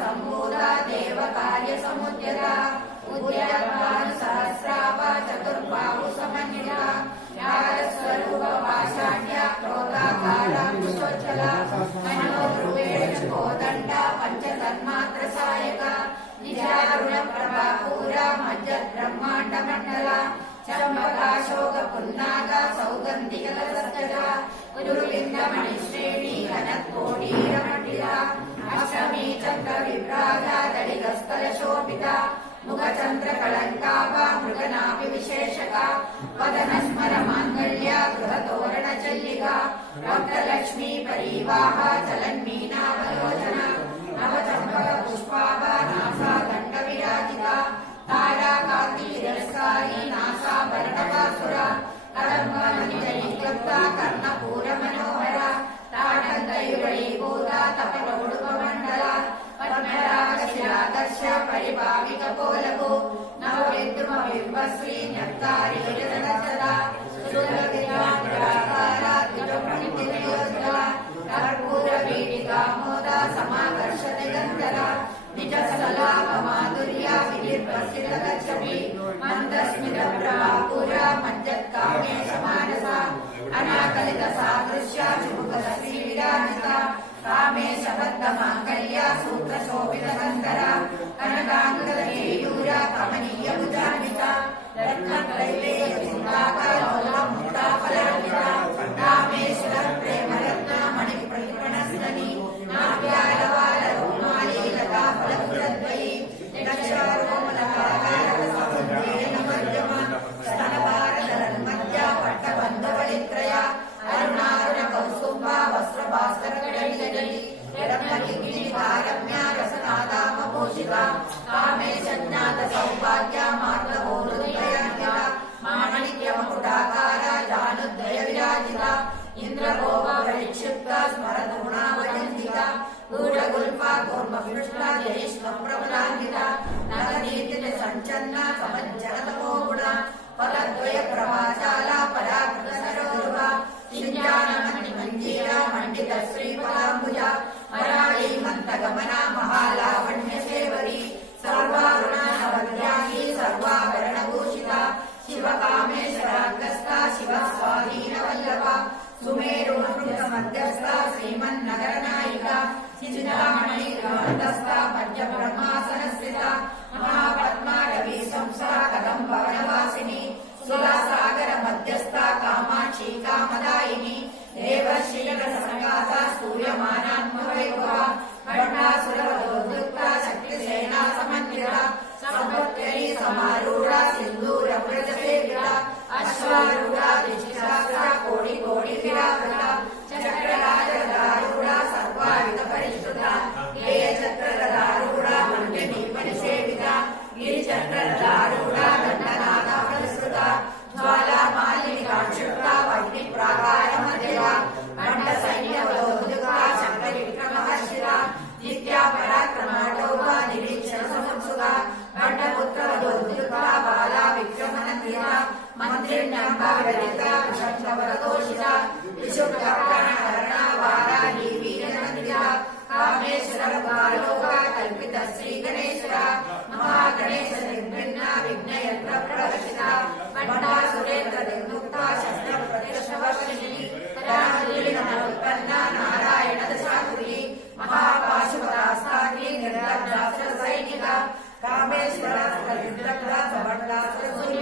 संभूता देव कार्य समुद्यता उद्यान सहस्रावा चतुर्बाहु समन्विता न्यायस्वरूप पाषाढ्या क्रोधाकारा कुशोज्ज्वला मनोध्रुवेण कोदण्डा पंचतन्मात्र सायका निजारुण प्रभापूरा मज्जत् ब्रह्माण्ड मंडला चंबकाशोक पुन्नागा सौगंधिकल सज्जता उरुलिंग मणिश्रेणी घनत्कोटीरमण्डिता अष्टमी चंद्र विभ्राजा दलिगस्थल शोभिता मुखचंद्र कलंकाभा मृगनाभि विशेषका वदन स्मर मांगल्या गृहतोरण चल्लिका रक्तलक्ष्मी परिवाह चलन्मीनावलोचना नवचंपक पुष्पाभा नासा दंड विराजिता तारा कांति तिरस्कारी नासाभरणकासुरा कदम्बमणिजनियुक्ता कर्णपूर मनोहरा ताटङ्कयुगलीभूता तपलौडुकमण्डला पद्मरागशिरादर्श परिभाविकपोलको नवविद्रुमबिम्बश्री न्यक्तारीरजगदा सुरविराकारा द्विजप्रणितिनियोज्ज्वला कर्पूरवीटिका मोदा समाकर्षति गन्धरा निजसलापमाधुर्या विनिर्भसितगच्छति मन्दस्मितप्रभापूरा मज्जत्कामेशमानसा अनाकलितसादृश्या चुमुकदसी विराजिता कामेशबद्धमाङ्गल्या सूत्रशोभितगन्धरा कनकाङ्गलकेयूरा कमनीयभुजान्विता रत्नत्रैलेयचिन्ताकलोलमुक्ताफलान्विता रामेश्वर प्रेमरत्ना मणिप्रतिपणस्तनी नाट्यालवाल रोमाली लताफलभुजद्वयी निरक्षारोमलकाकारकसंस्थेन मध्यमा स्तनभारदलन्मध्या पट्टबन्धवलित्रया अरुणारुण कौस्तुभा वस्त्रभास्करगणिजली रत्नकिङ्किणिकारम्या रसनादामभूषिता कामेशज्ञात सौभाग्या मार्गभोरुद्वयान्विता माणिक्यमकुटाकारा जानुद्वय विराजिता इन्द्रगोपरिक्षिप्ता स्मरतुणावजन्तिता गूढगुल्फा कूर्मविष्टा जयिष्णप्रबलान्विता नगदीर्तिज सञ्चन्ना समज्जनतमोगुणा फलद्वय प्रभाशाला पराकृतसरोरुहा चिञ्जानमणिमञ्जीरा मण्डित श्रीफलाम्बुजा मराळी मन्तगमना महालावण्यसेवरी सर्वारुणा नवग्राही सर्वाभरणभूषिता शिवकामेश्वराङ्गस्था शिवस्वाधीनवल्लभा सुमेरुमध्यस्था श्रीमन्नगरनायिका चिन्तामणि गृहस्थस्था पद्यब्रह्मासनस्थिता महापद्मारवी संस्था कदम्बवनवासिनी सुधासागर मध्यस्था कामाक्षी कामदायिनी देवश्रीरसंगाता स्तूयमानात्मवैभवा खण्डासुरवधोद्युक्ता शक्तिसेना समन्विता संवत्सरी समारूढा सिन्दूरव्रजसेविता अश्वारूढा विचित्रास्त्रा कोटि कोटि विरावृता चक्रराजगदारूढा सर्वायुधपरिष्कृता गेयचक्ररथारूढा मण्डिनी परिसेविता गिरिचक्ररथारूढा